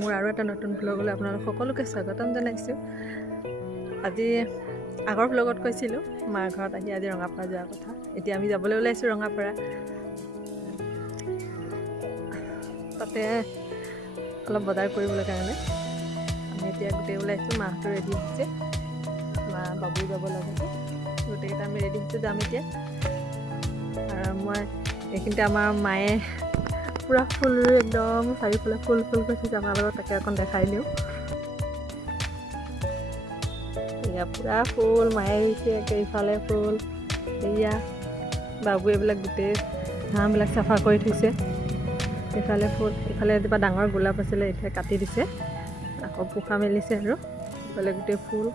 মোৰ আৰু এটা নতুন ব্লগলৈ আপোনালোক সকলোকে স্বাগতম জনাইছোঁ। আজি আগৰ ব্লগত কৈছিলোঁ মাৰ ঘৰত আহি আজি ৰঙাপাৰা যোৱাৰ কথা। এতিয়া আমি যাবলৈ ওলাইছোঁ ৰঙাপাৰা। তাতে অলপ বজাৰ কৰিবলৈ কাৰণে আমি এতিয়া গোটেই ওলাইছোঁ। মাহঁতো ৰেডি হৈছে, মা বাবু যাব লাগে, গোটেইকেইটা আমি ৰেডি হৈছোঁ, যাম এতিয়া। আৰু মই এইখিনিতে আমাৰ মায়ে পুৰা ফুল ৰুই একদম চাৰিওফালে ফুল ফুল কৰি থৈছে। আমাৰ লগত তাকে অকণ দেখাই দিওঁ। এয়া পুৰা ফুল মায়ে ৰুইছে, ইফালে ফুল, এয়া বাবু এইবিলাক গোটেই ঘাঁহবিলাক চাফা কৰি থৈছে। ইফালে ফুল, ইফালে এজোপা ডাঙৰ গোলাপ আছিলে, এতিয়া কাটি দিছে, আকৌ পোখা মেলিছে আৰু ইফালে গোটেই ফুল।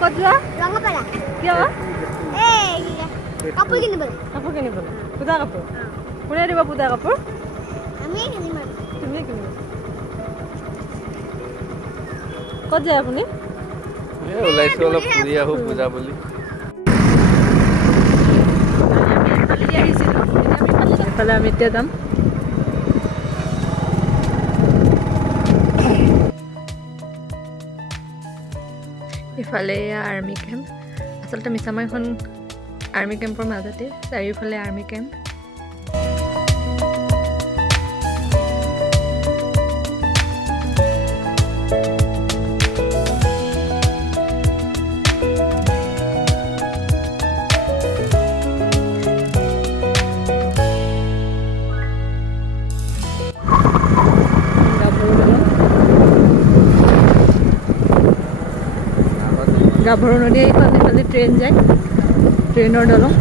ক'ত যোৱা? ৰঙাপাৰা। কিয়? কাপোৰ কিনিবলৈ। কাপোৰ কিনিবলৈ? পূজা কাপোৰ? কোনে দিব পূজা কাপোৰ? আমিয়ে কিনিম আৰু। তুমিয়ে কিনিবা? ক'ত যায় আপুনি? ওলাইছোঁ অলপ ফুৰি আহোঁ পূজা বুলি। এইফালে আমি এতিয়া যাম। ইফালে এয়া আৰ্মি কেম্প। আচলতে মিছামাৰীখন আৰ্মি কেম্পৰ মাজতে, চাৰিওফালে আৰ্মি কেম্প। গাভৰু নদী এইফালে ট্ৰেইন যায়, ট্ৰেইনৰ দলং।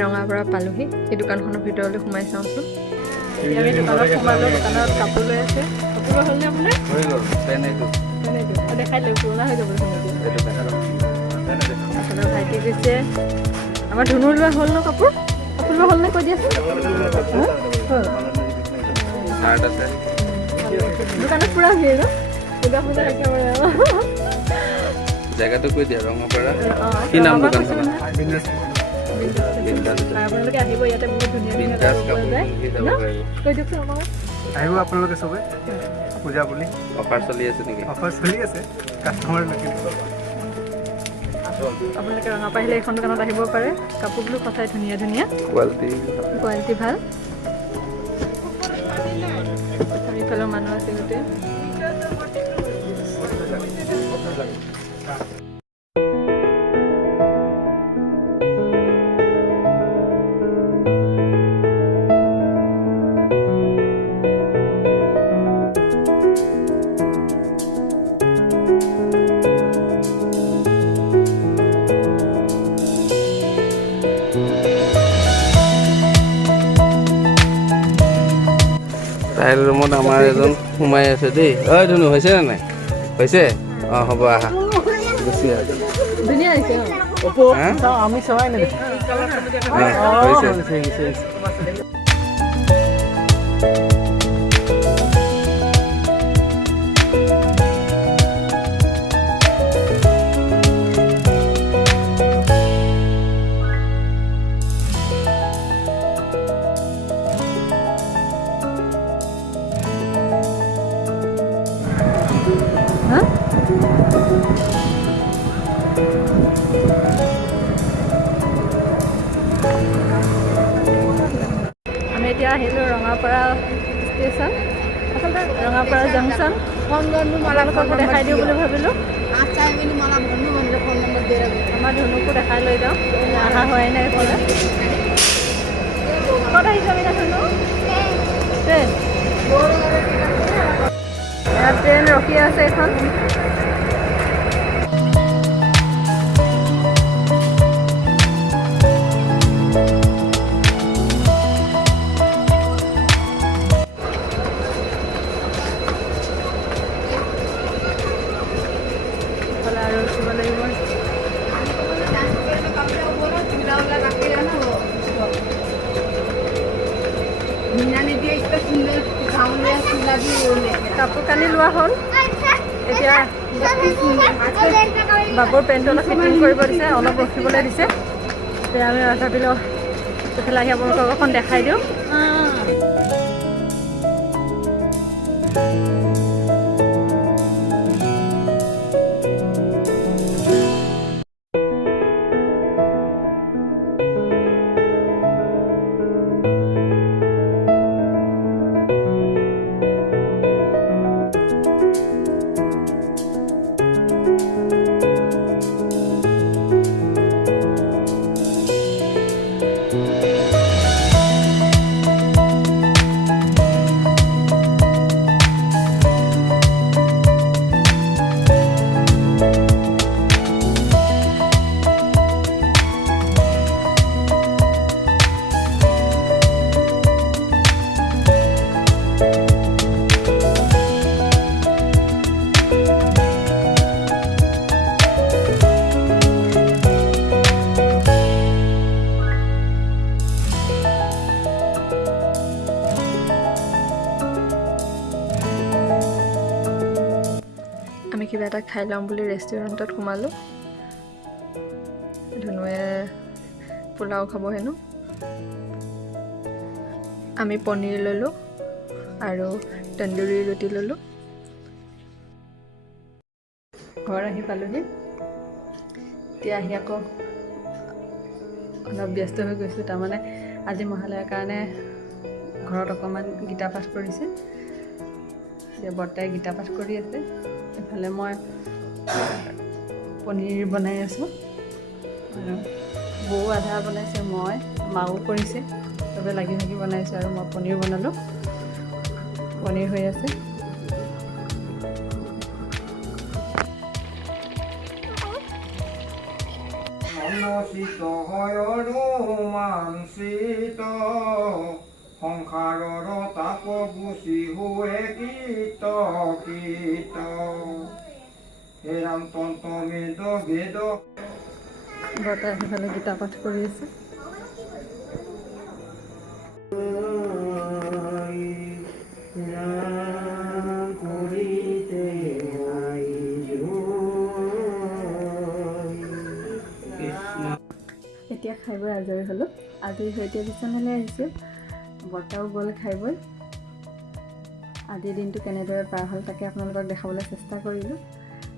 ৰঙাপাৰা পালোহি। এই দোকানখনৰ ভিতৰলৈ সোমাই চাওঁচোন। আমি দোকানত সোমালোঁ, দোকানত কাপোৰ লৈ আছে। কাপোৰ হ'লনে আপোনাৰ? হৈ গ'ল, দেখাই লৈ পুৰণা হৈ যাব আপোনাৰ ভাইটি গৈছে। আমাৰ ধুনুৰ লোৱা হ'ল ন কাপোৰ? কাপোৰ লোৱা হ'লনে কৈ দিয়াচোন। দোকানত পুৰা ভিৰ ন? পূজা পূজা একেবাৰে জেগাটো কৈ দিয়া। ৰঙাপাৰা কি নাম দোকানখন? আপোনালোকে আহিব, ইয়াতে বহুত ধুনীয়া ধুনীয়া কাপোৰ পোৱা যায় ন? কৈ দিয়কচোন আমাক। আহিব আপোনালোকে চবে পূজা বুলি। অফাৰ চলি আছে নেকি? অফাৰ চলি আছে, কাষ্টমাৰ আপোনালোকে ৰঙাপাৰা আহিলে এইখন দোকানত আহিব পাৰে। কাপোৰবোৰ সঁচাই ধুনীয়া ধুনীয়া, কোৱালিটি ভাল। চাৰিওফালৰ মানুহ আছে গোটেই। ট্ৰায়েল ৰুমত আমাৰ এজন সোমাই আছে দেই। ঐ ধুনু, হৈছে নে নাই? হৈছে? অঁ হ'ব, আহা গুচি আহা। ধুনীয়া হৈছে আমি চোৱাই নাই। হৈছে। আমি এতিয়া আহিলোঁ ৰঙাপাৰা ষ্টেচন, আচলতে ৰঙাপাৰা জংচন। আপোনালোককো দেখাই দিওঁ বুলি ভাবিলোঁ। আমাৰ ধনুকো দেখাই লৈ যাওঁ, অহা হোৱাই নাই এইফালে। ক'ত আহিছোঁ আমি ধনু? ট্ৰেইন। ইয়াত ট্ৰেইন ৰখি আছে এখন। কাপোৰ কানি লোৱা হ'ল এতিয়া বাবুৰ পেণ্টটো অলপ ফিটিং কৰিব দিছে অলপ ৰখিবলৈ দিছে এতিয়া আমি ভাবিলোঁ সেইফালে আহি আপোনালোকক অকণ দেখাই দিওঁ আমি কিবা এটা খাই ল'ম বুলি ৰেষ্টুৰেণ্টত সোমালোঁ ধুনুৱে পোলাও খাব হেনো আমি পনীৰ ল'লোঁ আৰু তন্দুৰী ৰুটি ল'লোঁ ঘৰ আহি পালোঁহি এতিয়া আহি আকৌ অলপ ব্যস্ত হৈ গৈছোঁ তাৰমানে আজি মহালয়াৰ কাৰণে ঘৰত অকণমান গীতা পাঠ কৰিছে এতিয়া বৰ্তাই গীতা পাঠ কৰি আছে এফালে মই পনীৰ বনাই আছোঁ আৰু বৌ আধা বনাইছে মই মাও কৰিছে চবে লাগি ভাগি বনাইছোঁ আৰু মই পনীৰ বনালোঁ পনীৰ হৈ আছে মনচিত হয় ৰোমাঞ্চিত সংসাৰৰ তাপ গুচি হোৱে কীত কীত হে ৰাম তন্ত মেদ ভেদ বৰ্তাই সেইফালে গীতা পাঠ কৰি আছে এতিয়া খাই বৈ আজৰি হ'লোঁ আজৰি হৈ এতিয়া বিচনালৈ আহিছোঁ বৰ্তাও গ'ল খাই বৈ আজিৰ দিনটো কেনেদৰে পাৰ হ'ল তাকে আপোনালোকক দেখাবলৈ চেষ্টা কৰিলোঁ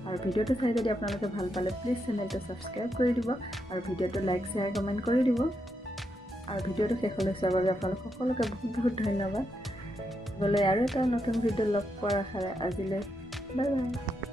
আৰু ভিডিঅ'টো চাই যদি আপোনালোকে ভাল পালে প্লিজ চেনেলটো ছাবস্ক্ৰাইব কৰি দিব আৰু ভিডিঅ'টো লাইক শ্বেয়াৰ কমেণ্ট কৰি দিব আৰু ভিডিঅ'টো শেষলৈ চোৱাৰ বাবে আপোনালোক সকলোকে বহুত বহুত ধন্যবাদ গ'লে আৰু এটা নতুন ভিডিঅ' লগ পোৱাৰ আশাৰে আজিলৈ বাই বাই